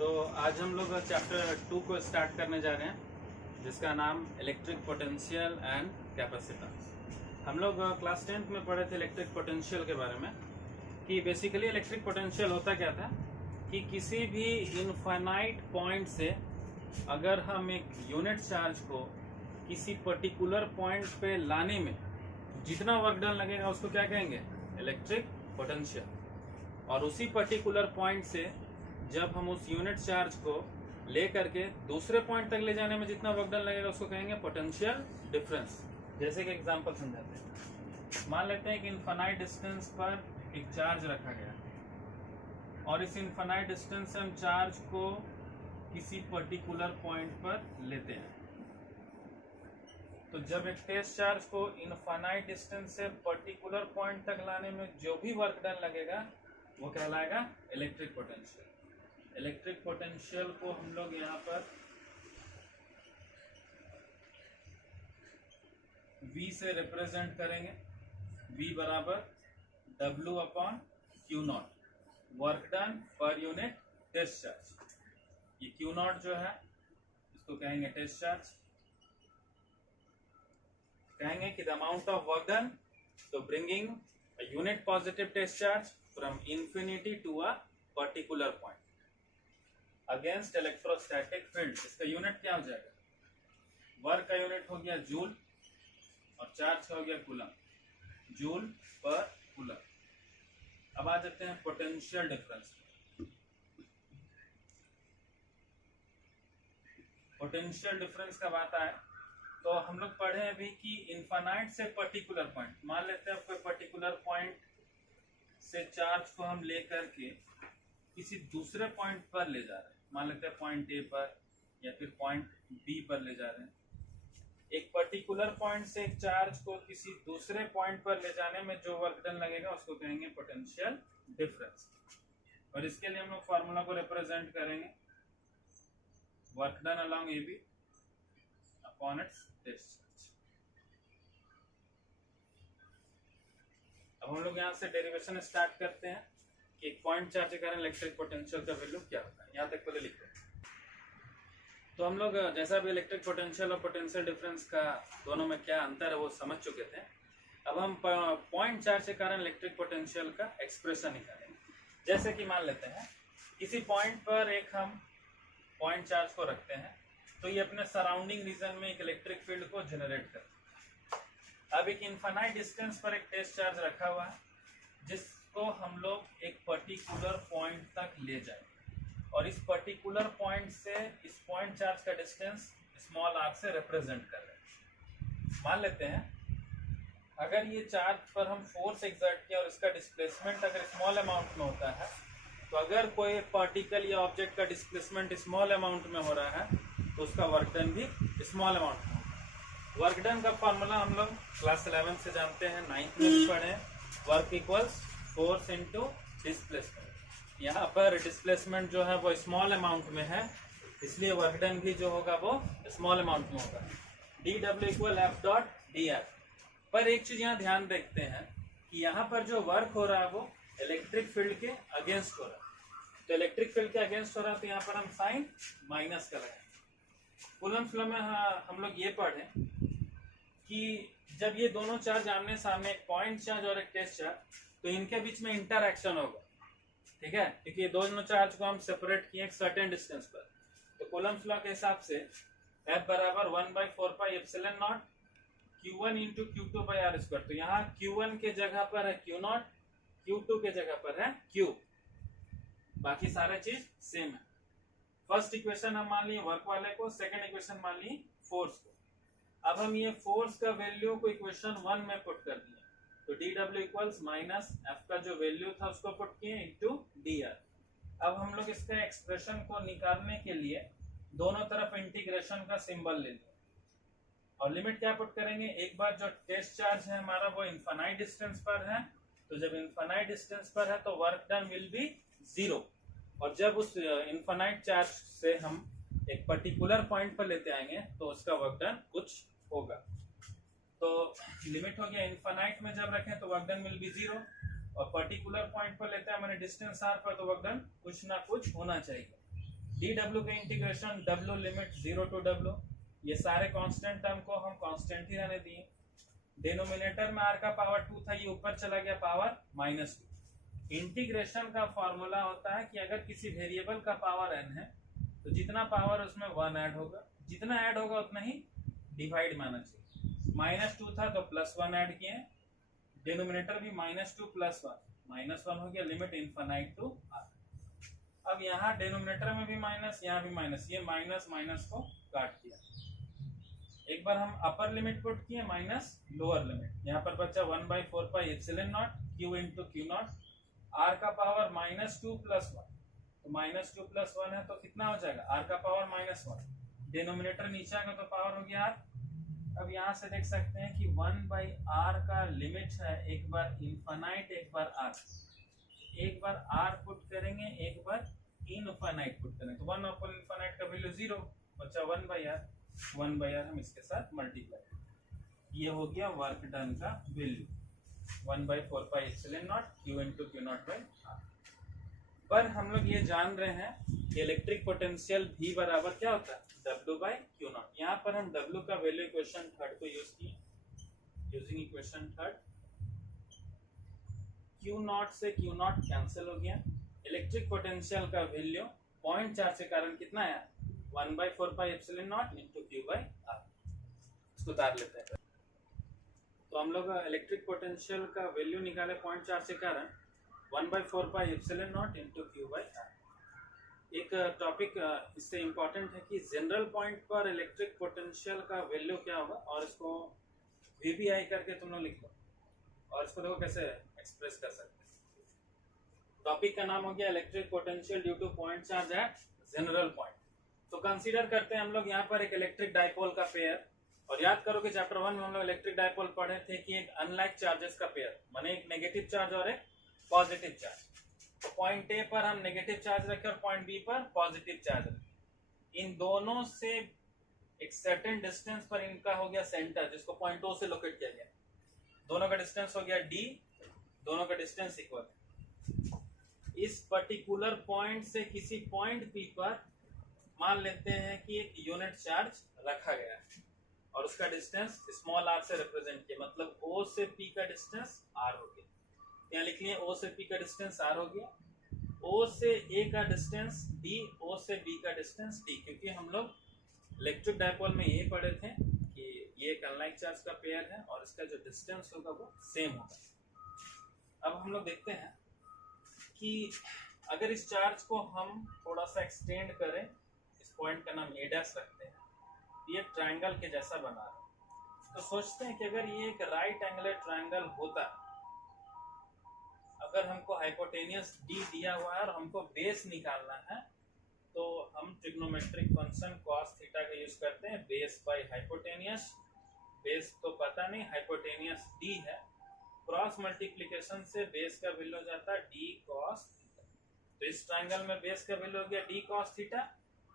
तो आज हम लोग चैप्टर 2 को स्टार्ट करने जा रहे हैं, जिसका नाम इलेक्ट्रिक पोटेंशियल एंड कैपेसिटेंस। हम लोग क्लास 10th में पढ़े थे इलेक्ट्रिक पोटेंशियल के बारे में, कि बेसिकली इलेक्ट्रिक पोटेंशियल होता क्या था कि किसी भी इनफाइनाइट पॉइंट से अगर हम एक यूनिट चार्ज को किसी पर्टिकुलर पॉइंट पे लाने में जितना वर्क डन लगेगा उसको क्या कहेंगे, इलेक्ट्रिक पोटेंशियल। और उसी पर्टिकुलर पॉइंट से जब हम उस यूनिट चार्ज को ले करके दूसरे पॉइंट तक ले जाने में जितना वर्क डन लगेगा उसको कहेंगे पोटेंशियल डिफरेंस। जैसे कि एग्जांपल समझाते हैं। मान लेते हैं कि इनफाइनाइट डिस्टेंस पर एक चार्ज रखा गया और इस इनफाइनाइट डिस्टेंस से हम चार्ज को किसी पर्टिकुलर पॉइंट पर लेते हैं। तो जब एक टेस्ट चार्ज को इनफाइनाइट डिस्टेंस से पर्टिकुलर पॉइंट तक लाने में जो भी वर्क डन लगेगा वो कहलाएगा इलेक्ट्रिक पोटेंशियल। इलेक्ट्रिक पोटेंशियल को हम लोग यहाँ पर V से रिप्रेजेंट करेंगे। V बराबर W upon Q naught, work done पर यूनिट टेस्ट चार्ज। ये Q नॉट जो है इसको कहेंगे टेस्ट चार्ज। कहेंगे कि the amount of work done to bringing a unit positive test charge from infinity to a particular point against electrostatic field. इसका unit क्या हो जाएगा, वर्क का यूनिट हो गया जूल और चार्ज का हो गया कूलम, जूल पर कूलम। अब आ जाते हैं पोटेंशियल डिफरेंस। पोटेंशियल डिफरेंस कब आता है, तो हम लोग पढ़े अभी कि इनफाइनाइट से पर्टिकुलर पॉइंट, मान लेते हैं कोई पर्टिकुलर पॉइंट से चार्ज को हम लेकर के किसी दूसरे पॉइंट पर ले जा रहे हैं। मान लेते हैं पॉइंट ए पर या फिर पॉइंट बी पर ले जा रहे हैं। एक पर्टिकुलर पॉइंट से एक चार्ज को किसी दूसरे पॉइंट पर ले जाने में जो वर्क डन लगेगा उसको कहेंगे पोटेंशियल डिफरेंस। और इसके लिए हम लोग फॉर्मूला को रिप्रेजेंट करेंगे, work done along A B upon its test charge. अब हम लोग यहाँ से डेरिवेशन स्टार्ट करते हैं कि एक पॉइंट चार्ज के कारण इलेक्ट्रिक पोटेंशियल का वैल्यू क्या होता है। यहाँ तक पहले लिखते हैं। तो हम लोग जैसा भी इलेक्ट्रिक पोटेंशियल और पोटेंशियल डिफरेंस का दोनों में क्या अंतर है वो समझ चुके थे। अब हम पॉइंट चार्ज के कारण इलेक्ट्रिक पोटेंशियल का एक्सप्रेशन निकालेंगे। जैसे कि मान लेते हैं किसी पॉइंट पर एक हम पॉइंट चार्ज को रखते हैं, तो ये अपने सराउंडिंग रीजन में एक इलेक्ट्रिक फील्ड को जनरेट करता है। अब एक इनफाइनाइट डिस्टेंस पर एक टेस्ट चार्ज रखा हुआ है जिसको हम लोग एक पर्टिकुलर पॉइंट तक ले जाएंगे और इस पर्टिकुलर पॉइंट से इस पॉइंट चार्ज का डिस्टेंस स्मॉल आर से रिप्रेजेंट कर रहे हैं। मान लेते हैं अगर ये चार्ज पर हम फोर्स एक्सर्ट किया और इसका डिस्प्लेसमेंट अगर स्मॉल अमाउंट में होता है, तो अगर कोई पार्टिकल या ऑब्जेक्ट का डिस्प्लेसमेंट स्मॉल अमाउंट में हो रहा है तो उसका वर्क डन भी स्मॉल अमाउंट में होगा। वर्क डन का फॉर्मूला हम लोग क्लास 11 से जानते हैं, 9th में भी पढ़े। Work equals force into displacement. यहाँ पर डिस्प्लेसमेंट जो है वो स्मॉल अमाउंट में है, इसलिए वर्क डन भी जो होगा वो स्मॉल अमाउंट में होगा। dw equal F dot D F. पर एक चीज यहाँ ध्यान रखते हैं कि यहाँ पर जो वर्क हो रहा है वो इलेक्ट्रिक फील्ड के अगेंस्ट हो रहा है। तो इलेक्ट्रिक फील्ड के अगेंस्ट हो रहा है तो यहाँ पर हम साइन माइनस का लगाएंगे। कूलम्स लॉ में हम लोग ये पढ़े कि जब ये दोनों चार्ज आमने सामने, एक पॉइंट चार्ज और एक टेस्ट चार्ज, तो इनके बीच में इंटरएक्शन होगा, ठीक है, क्योंकि ये दोनों चार्ज को हम सेपरेट किए एक सर्टेन डिस्टेंस पर। तो कूलम्स लॉ के हिसाब से F बराबर 1/4 pi epsilon not Q1 into Q2 by R square. तो यहाँ Q1 के जगह पर है Q नॉट, Q2 के जगह पर है Q, बाकी सारे चीज सेम है। फर्स्ट इक्वेशन हम मान लिए वर्क वाले को, सेकंड इक्वेशन मान ली फोर्स को। अब हम ये फोर्स का वैल्यू को इक्वेशन 1 में पुट कर दिए, तो dw इक्वल्स माइनस एफ का जो वैल्यू था उसको पुट किए इंटू dr। अब हम लोग इसका एक्सप्रेशन को निकालने के लिए दोनों तरफ इंटीग्रेशन का सिंबल ले लिया और लिमिट क्या पुट करेंगे। एक बार जो टेस्ट चार्ज है हमारा वो इनफाइनाइट डिस्टेंस पर है, तो जब इनफाइनाइट डिस्टेंस पर है तो वर्क डन विल बी 0। और जब उस इनफाइनाइट चार्ज से हम एक पर्टिकुलर पॉइंट पर लेते आएंगे तो उसका वर्क डन कुछ होगा। तो लिमिट हो गया इनफाइनाइट में जब रखें तो वर्क डन विल बी 0 और पर्टिकुलर पॉइंट पर लेते हैं मैंने डिस्टेंस आर पर, तो वर्क डन कुछ ना कुछ होना चाहिए। डी डब्ल्यू का integration W limit 0 to W, ये सारे कांस्टेंट टर्म को हम कांस्टेंट ही रहने दिए। डिनोमिनेटर में आर का पावर 2 था, ये ऊपर चला गया पावर -2। इंटीग्रेशन का फॉर्मूला होता है कि अगर किसी वेरिएबल का पावर n है तो जितना पावर उसमें 1 ऐड होगा, जितना ऐड होगा उतना ही डिवाइड में आना चाहिए। -2 था तो +1 ऐड किए, डिनोमिनेटर भी -2 + 1 -1 हो गया, लिमिट इनफाइनाइट टू r। अब यहाँ डिनोमिनेटर में भी माइनस, यहाँ भी माइनस, ये माइनस माइनस को काट दिया। एक बार हम अपर लिमिट पुट किए माइनस लोअर लिमिट, यहाँ पर बचा 1/4 pi epsilon not q into Q not, r का पावर -2 + 1, तो -2 + 1 है तो कितना हो जाएगा, r का पावर -1, डिनोमिनेटर नीचे आ गया तो पावर हो गया r। अब यहाँ से देख सकते हैं कि 1/r का लिमिट है, एक बार इनफाइनाइट एक बार r, एक बार r पुट करेंगे एक बार इनफाइनाइट पुट करेंगे, तो 1/इनफाइनाइट का वैल्यू 0 बचा 1/r हम इसके साथ मल्टीप्लाई, ये हो गया वर्क डन का value 1/4 pi epsilon not q into Q not by r। पर हम लोग ये जान रहे हैं कि इलेक्ट्रिक पोटेंशियल V बराबर क्या होता है, W/Q नॉट। यहाँ पर हम W का वैल्यू इक्वेशन थर्ड को यूज किए, using equation third Q not से Q नॉट कैंसिल हो गया, इलेक्ट्रिक पोटेंशियल का वैल्यू पॉइंट चार्ज के कारण कितना है 1/4 pi epsilon not into Q/r। इसको उतार लेते हैं। तो हम लोग इलेक्ट्रिक पोटेंशियल का वैल्यू निकाले पॉइंट चार्ज के कारण 1/4 pi epsilon not into Q/r। एक टॉपिक इससे इम्पोर्टेंट है कि जनरल पॉइंट पर इलेक्ट्रिक पोटेंशियल का वैल्यू क्या होगा, और इसको VBI करके तुम लोग लिख लो, और इसको देखो कैसे एक्सप्रेस कर सकते हैं। टॉपिक का नाम हो गया electric potential due two point charge at general point. तो कंसीडर करते हैं हम लोग यहाँ पर एक इलेक्ट्रिक डाइपोल का पेयर, और याद करो कि चैप्टर 1 में हम लोग इलेक्ट्रिक डाइपोल पढ़े थे कि एक अनलाइक चार्जेस का पेयर, माने एक नेगेटिव चार्ज और एक पॉजिटिव चार्ज। तो पॉइंट ए पर हम नेगेटिव चार्ज रखे और पॉइंट बी पर पॉजिटिव चार्ज रखे, इन दोनों से एक सर्टेन डिस्टेंस पर इनका हो गया सेंटर, जिसको पॉइंट ओ से लोकेट किया गया। दोनों का डिस्टेंस हो गया d, दोनों का डिस्टेंस इक्वल है। इस पर्टिकुलर पॉइंट से किसी पॉइंट p पर मान लेते हैं कि एक यूनिट चार्ज रखा गया है और उसका डिस्टेंस स्मॉल r से रिप्रेजेंट किया, मतलब o से p का डिस्टेंस r हो गया। यहाँ लिख लिए o से p का डिस्टेंस r हो गया, o से a का डिस्टेंस d, o से b का डिस्टेंस d, क्योंकि हम लोग इलेक्ट्रिक डाइपोल में ये पढ़े थे कि ये एक अनलाइक चार्ज का पेयर है और इसका जो डिस्टेंस होगा वो सेम होगा। अब हम लोग देखते हैं कि अगर इस चार्ज को हम थोड़ा सा एक्सटेंड करें, इस पॉइंट का नाम a' रखते हैं, ये ट्रायंगल के जैसा बना रहा है। तो सोचते हैं कि अगर ये एक राइट एंगल ट्रायंगल होता, अगर हमको हाइपोटेनियस d दिया हुआ है और हमको बेस निकालना है, तो हम ट्रिग्नोमेट्रिक फंक्शन cos थीटा का यूज करते हैं, बेस बाय हाइपोटेनियस। बेस तो पता नहीं, हाइपोटेनियस d है, क्रॉस मल्टीप्लिकेशन से बेस का वैल्यू हो जाता है d cos थीटा। तो इस ट्रायंगल में बेस का वैल्यू हो गया d cos थीटा,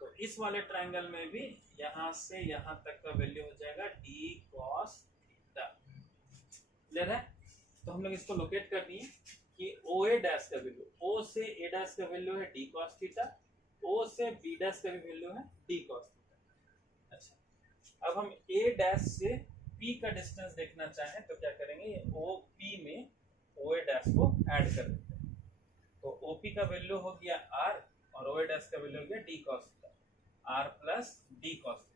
तो इस वाले ट्रायंगल में भी यहाँ से यहाँ तक का वैल्यू हो जाएगा d cos थीटा। क्लियर है? तो हम लोग इसको लोकेट कर दिए कि OA डैश का वैल्यू, O से A डैश का वैल्यू है d cos थीटा, O से B डैश का भी वैल्यू है d cos थीटा। अच्छा, अब हम A डैश से P का डिस्टेंस देखना चाहें तो क्या करेंगे, OP में OA डैश को ऐड कर देते हैं। तो OP का वैल्यू हो गया R और OA डैश का वैल्यू हो गया d cos theta, R plus d cos theta.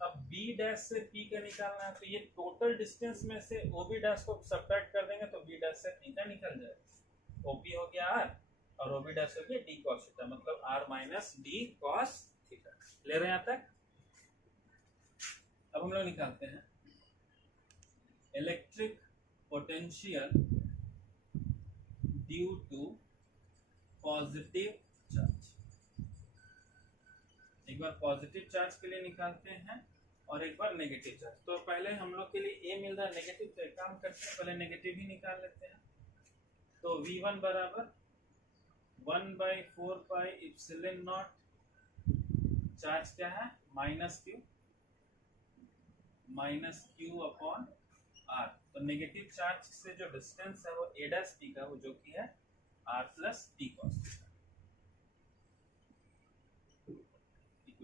अब B डैश से P का निकालना है, तो ये टोटल डिस्टेंस में से OB डैश को सब्ट्रैक्ट कर देंगे तो B डैश से थीटा निकल जाएगा। OP हो गया R और OB डैश हो गया d cos थीटा, मतलब R minus d cos theta. ले रहे हैं यहाँ तक? अब हम लोग निकालते हैं electric potential due to positive charge. एक बार पॉजिटिव चार्ज के लिए निकालते हैं और एक बार नेगेटिव चार्ज। तो पहले हम लोग के लिए A मिल रहा है नेगेटिव, तो एक काम करते हैं पहले नेगेटिव ही निकाल लेते हैं। तो V1 बराबर 1/4 पाई एप्सिलॉन नॉट, चार्ज क्या है -q अपॉन r। तो नेगेटिव चार्ज से जो डिस्टेंस है वो a डैश p का, वो जो कि है r plus d cos theta.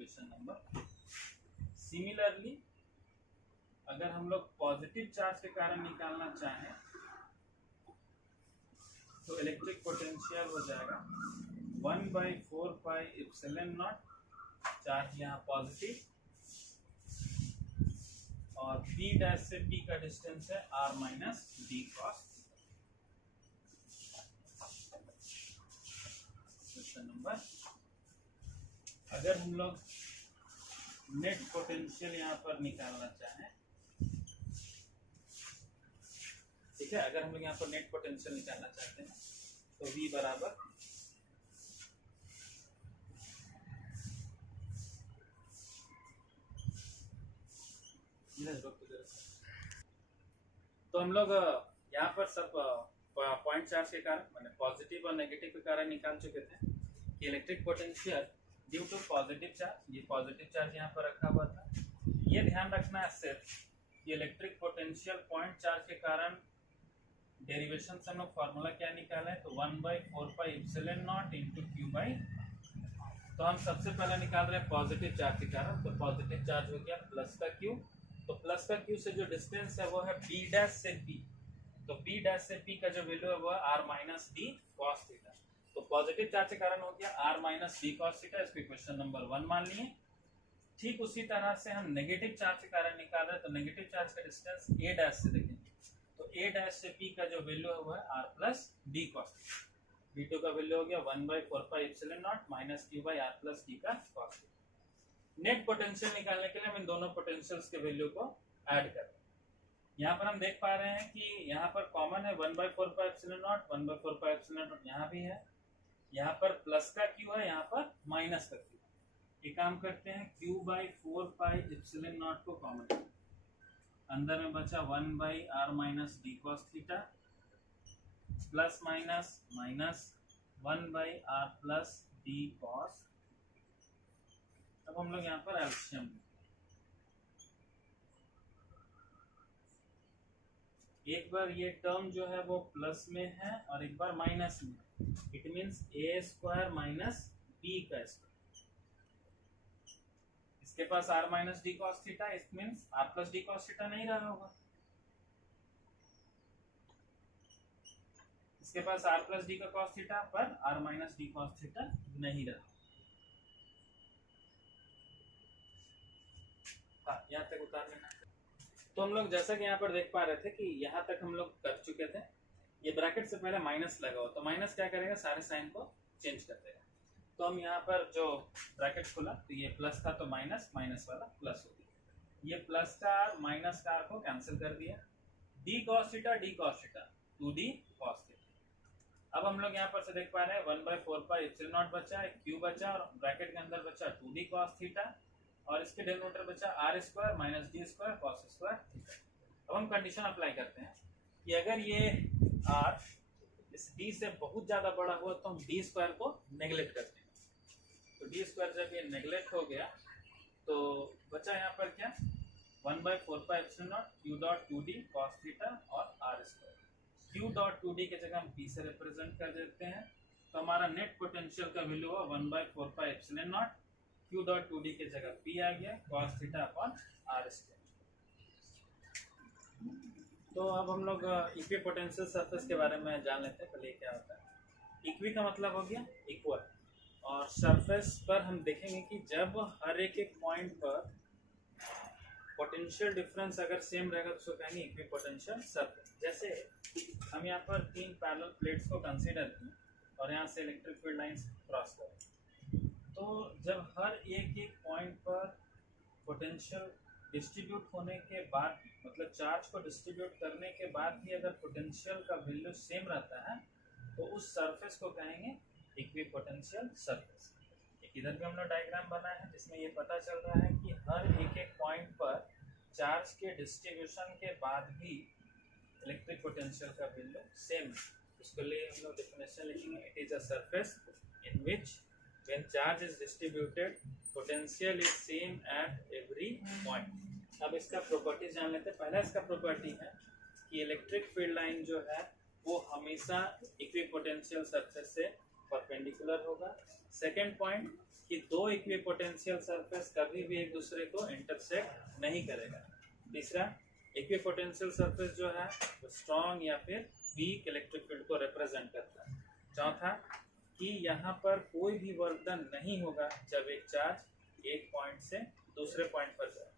Equation number. Similarly अगर हम लोग पॉजिटिव चार्ज के कारण निकालना चाहें तो इलेक्ट्रिक पोटेंशियल हो जाएगा 1/4 पाई एप्सिलॉन नॉट, चार्ज यहाँ पॉजिटिव, और P डैश से P का डिस्टेंस है r minus D cos. Question number, अगर हम लोग नेट पोटेंशियल यहाँ पर निकालना चाहें, ठीक है, अगर हम लोग यहाँ पर नेट पोटेंशियल निकालना चाहते हैं तो V बराबर तो हम लोग यहाँ पर सब पॉइंट चार्ज के कारण मैंने पॉजिटिव और नेगेटिव के कारण निकाल चुके थे कि electric potential due to positive charge, ये पॉजिटिव चार्ज यहाँ पर रखा हुआ था। ये ध्यान रखना है सिर्फ कि इलेक्ट्रिक पोटेंशियल पॉइंट चार्ज के कारण डेरिवेशन से हम लोग फॉर्मूला क्या निकाला है, तो 1/4 pi epsilon not into Q by, तो हम सबसे पहले निकाल रहे हैं पॉजिटिव चार्ज के कारण, तो पॉजिटिव चार्ज हो गया प्लस का क्यू, तो प्लस का क्यू से जो डिस्टेंस है वो है B डैश से P, तो B डैश से P का जो वैल्यू है वो है r minus D cos theta, तो पॉजिटिव चार्ज के कारण हो गया r minus D cos theta, इसको इक्वेशन नंबर 1 मान लिए। ठीक उसी तरह से हम नेगेटिव चार्ज के कारण निकाल रहे हैं, तो नेगेटिव चार्ज का डिस्टेंस A डैश से देखेंगे, तो A डैश से P का जो वैल्यू है वो है r plus D cos theta, V2 का वैल्यू हो गया 1/4 pi epsilon not minus q by r plus d का कॉस थीटा। नेट पोटेंशियल निकालने के लिए हम इन दोनों पोटेंशियल्स के वैल्यू को ऐड कर रहे हैं। यहाँ पर हम देख पा रहे हैं कि यहाँ पर कॉमन है 1/4 pi epsilon not, 1/4 pi epsilon not यहाँ भी है, यहाँ पर प्लस का क्यू है, यहाँ पर माइनस का क्यू। ये काम करते हैं q/4 पाई एप्सिलॉन नॉट को कॉमन, अंदर में बचा 1/r minus D cos theta plus minus minus 1/r plus D cos. अब हम लोग यहाँ पर एल्शियम, एक बार ये टर्म जो है वो प्लस में है और एक बार माइनस में, it means a square minus b का स्क्वायर, इसके पास r minus D cos theta, it means r plus D cos theta नहीं रहा होगा, इसके पास r प्लस डी का कॉस थीटा पर r minus D cos theta नहीं रहा। हाँ, यहाँ तक उतार लेना। तो हम लोग जैसा कि यहाँ पर देख पा रहे थे कि यहाँ तक हम लोग कर चुके थे, ये ब्रैकेट से पहले माइनस लगा हो, तो माइनस क्या करेगा, सारे साइन को चेंज कर देगा। तो हम यहाँ पर जो ब्रैकेट खुला तो ये प्लस था, तो माइनस, माइनस वाला प्लस हो गया, ये प्लस का आर माइनस का आर को कैंसिल कर दिया, D cos theta 2d cos theta. अब हम लोग यहाँ पर से देख पा रहे हैं 1/4 पाई एप्सिलॉन नॉट बचा है, क्यू बचा और ब्रैकेट के अंदर बचा 2d कॉस थीटा और इसके डिनोमिनेटर बचा r square minus D square cos square theta. अब हम कंडीशन अप्लाई करते हैं कि अगर ये r इस d से बहुत ज्यादा बड़ा हुआ तो हम d स्क्वायर को नेग्लेक्ट करते हैं, तो d स्क्वायर जब ये नेग्लेक्ट हो गया तो बचा यहाँ पर क्या 1/4 pi epsilon not q dot 2d cos theta और r square, q dot 2d की जगह हम p से रिप्रेजेंट कर देते हैं, तो हमारा नेट पोटेंशियल का वैल्यू हुआ 1/4 pi epsilon not q dot 2d की जगह p आ गया cos theta upon r square. तो अब हम लोग इक्विपोटेंशियल सरफेस के बारे में जान लेते हैं, पहले क्या होता है। इक्वी का मतलब हो गया इक्वल, और सरफेस पर हम देखेंगे कि जब हर एक पॉइंट पर पोटेंशियल डिफरेंस अगर सेम रहेगा तो उसको कहेंगे इक्विपोटेंशियल सरफेस। जैसे हम यहाँ पर 3 पैरेलल प्लेट्स को कंसीडर किए और यहाँ से इलेक्ट्रिक फील्ड लाइंस क्रॉस करें, तो जब हर एक पॉइंट पर पोटेंशियल डिस्ट्रीब्यूट होने के बाद, मतलब चार्ज को डिस्ट्रीब्यूट करने के बाद भी अगर पोटेंशियल का वैल्यू सेम रहता है तो उस सरफेस को कहेंगे इक्विपोटेंशियल सरफेस। एक इधर भी हम लोग डायग्राम बनाया है जिसमें ये पता चल रहा है कि हर एक पॉइंट पर चार्ज के डिस्ट्रीब्यूशन के बाद भी इलेक्ट्रिक पोटेंशियल का वैल्यू सेम है। उसके लिए हम लोग डेफिनेशन लिखेंगे, it is a surface in which when charge is distributed potential is same at every point। अब इसका प्रॉपर्टी जान लेते हैं। पहला इसका प्रॉपर्टी है कि इलेक्ट्रिक फील्ड लाइन जो है वो हमेशा इक्विपोटेंशियल सरफेस से परपेंडिकुलर होगा। सेकेंड पॉइंट कि दो इक्विपोटेंशियल सरफेस कभी भी एक दूसरे को इंटरसेक्ट नहीं करेगा। तीसरा, इक्विपोटेंशियल सरफेस जो है वो स्ट्रॉन्ग या फिर वीक इलेक्ट्रिक फील्ड को रिप्रेजेंट करता है। चौथा कि यहाँ पर कोई भी वर्क डन नहीं होगा जब एक चार्ज एक पॉइंट से दूसरे पॉइंट पर जाए।